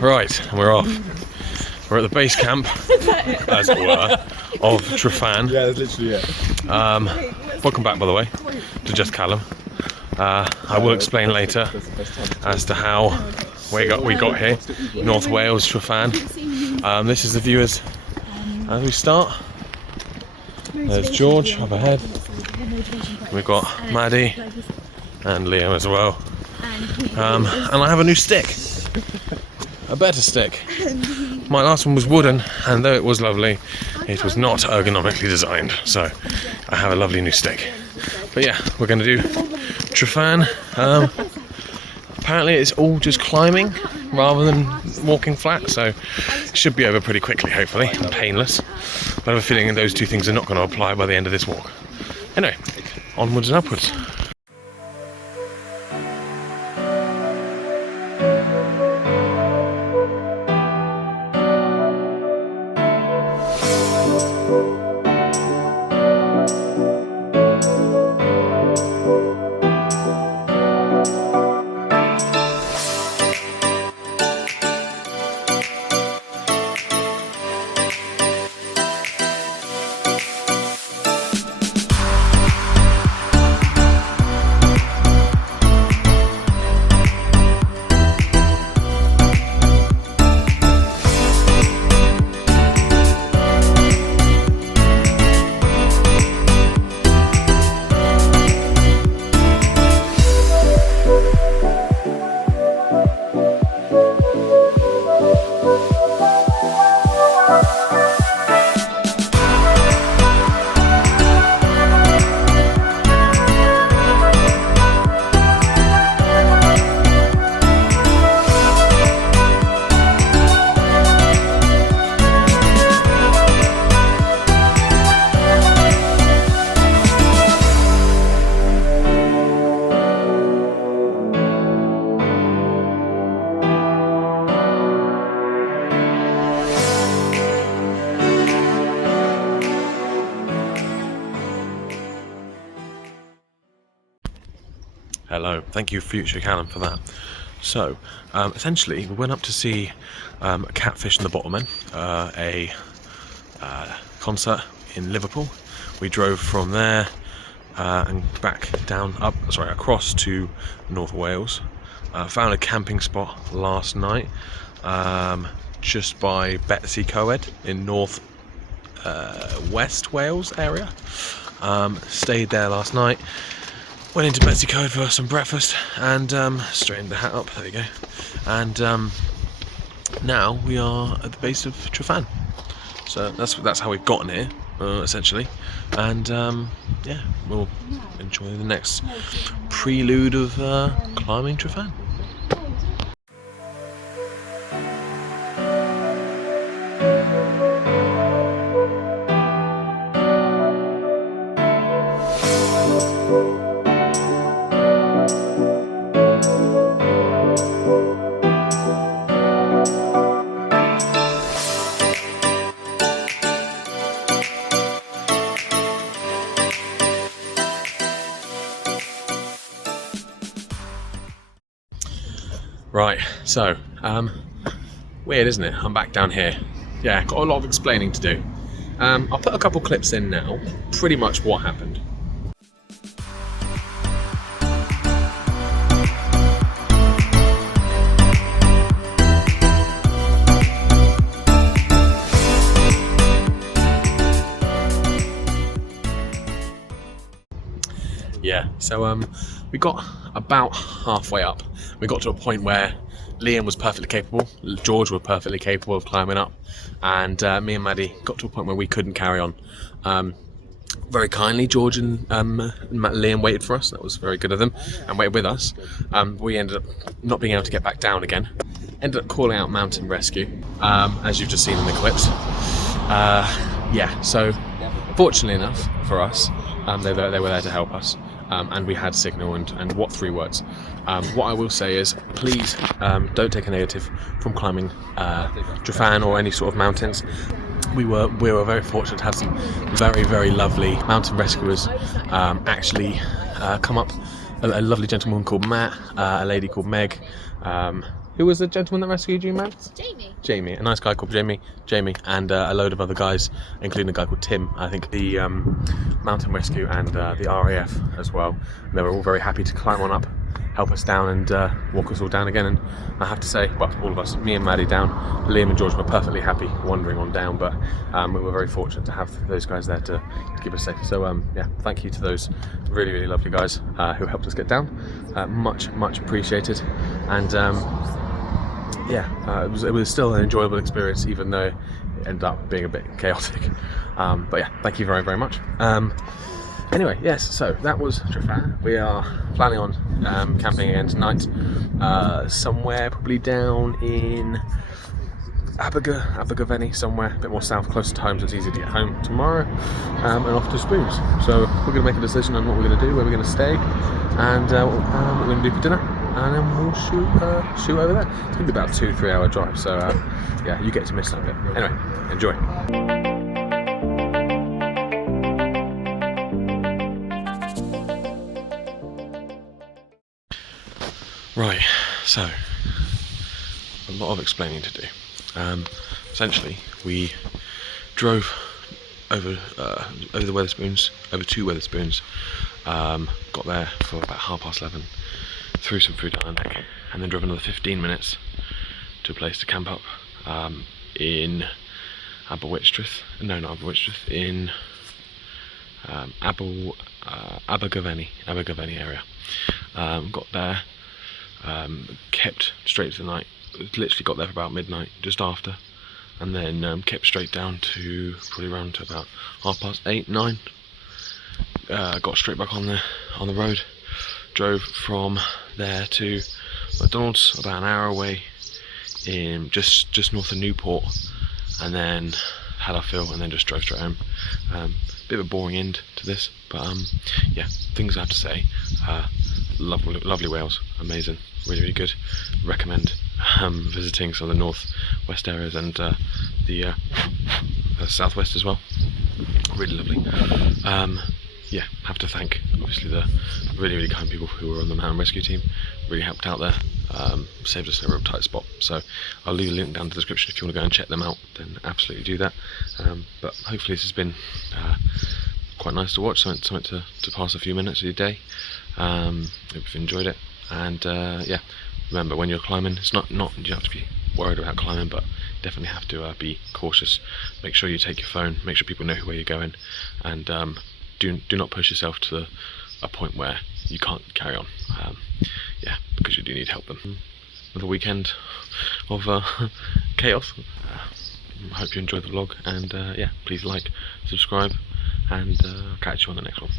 Right, and we're off. We're at the base camp, as it were, of Tryfan. Yeah, that's literally it. Welcome back, by the way, to Just Callum. I will explain later as to how we got here. North Wales, Tryfan. This is the view as we start. There's George up ahead. We've got Maddie and Liam as well. And I have a new stick. A better stick. My last one was wooden, and though it was lovely, it was not ergonomically designed. So I have a lovely new stick. But yeah, we're going to do Tryfan. Apparently it's all just climbing rather than walking flat, so it should be over pretty quickly, hopefully, and painless. But I have a feeling those two things are not going to apply by the end of this walk. Anyway, onwards and upwards. Hello, thank you future Callum for that. So, essentially we went up to see Catfish and the Bottlemen, a concert in Liverpool. We drove from there and back across to North Wales. Found a camping spot last night just by Betsy Coed in North West Wales area. Stayed there last night. Went into Betsy Coed for some breakfast and straightened the hat up, there you go. And now we are at the base of Tryfan. So that's how we've gotten here, essentially. And yeah, we'll enjoy the next prelude of climbing Tryfan. Right, so, weird isn't it? I'm back down here. Yeah, got a lot of explaining to do. I'll put a couple clips in now, pretty much what happened. Yeah, so we got about halfway up. We got to a point where Liam was perfectly capable, George were perfectly capable of climbing up, and me and Maddie got to a point where we couldn't carry on. Very kindly, George and Liam waited for us. That was very good of them, and waited with us. We ended up not being able to get back down again. Ended up calling out mountain rescue, as you've just seen in the clips. Yeah, so fortunately enough for us, they were there to help us. And we had signal and what 3 words. What I will say is, please don't take a negative from climbing Tryfan or any sort of mountains. We were very fortunate to have some very, very lovely mountain rescuers come up. A lovely gentleman called Matt, a lady called Meg, Who was the gentleman that rescued you, man? Jamie. Jamie, a nice guy called Jamie, and a load of other guys, including a guy called Tim. I think the mountain rescue and the RAF as well. And they were all very happy to climb on up, help us down, and walk us all down again. And I have to say, well, all of us, me and Maddie down, Liam and George were perfectly happy wandering on down. But we were very fortunate to have those guys there to keep us safe. So yeah, thank you to those really, really lovely guys who helped us get down. Much appreciated. And yeah, it was still an enjoyable experience, even though it ended up being a bit chaotic. But yeah, thank you very, very much. Anyway, yes, so that was Tryfan. We are planning on camping again tonight, somewhere probably down in Abergavenny, somewhere a bit more south, closer to home, so it's easy to get home tomorrow, and off to Spoons. So we're going to make a decision on what we're going to do, where we're going to stay, and what we're going to do for dinner, and then we'll shoot over there. It's going to be about a 2-3 hour drive, so yeah, you get to miss that bit. Anyway, enjoy. Right, so a lot of explaining to do. Essentially, we drove over the Wetherspoons, over to Wetherspoons, got there for about 11:30, threw some food down the neck, and then drove another 15 minutes to a place to camp up in Aberystwyth. No, not Aberystwyth, in Abergavenny area. Got there. Kept straight to the night, literally got there for about midnight, just after, and then kept straight down to probably around to about 8:30, 9. Got straight back on the road, drove from there to McDonald's, about an hour away, in just north of Newport, and then had our fill, and then just drove straight home. Bit of a boring end to this, but yeah, things I have to say. Lovely Wales, amazing, really good. Recommend visiting some of the north-west areas and the southwest as well. Really lovely. Yeah, have to thank obviously the really kind people who were on the mountain rescue team. Really helped out there. Saved us in a real tight spot. So I'll leave a link down in the description if you want to go and check them out. Then absolutely do that. But hopefully this has been quite nice to watch. Something to pass a few minutes of your day. Hope you've enjoyed it. And yeah, remember when you're climbing, it's not you don't have to be worried about climbing, but definitely have to be cautious. Make sure you take your phone. Make sure people know where you're going, and do not push yourself to a point where you can't carry on. Yeah, because you do need help them. Another weekend of chaos. Hope you enjoyed the vlog, and yeah, please like, subscribe, and catch you on the next one.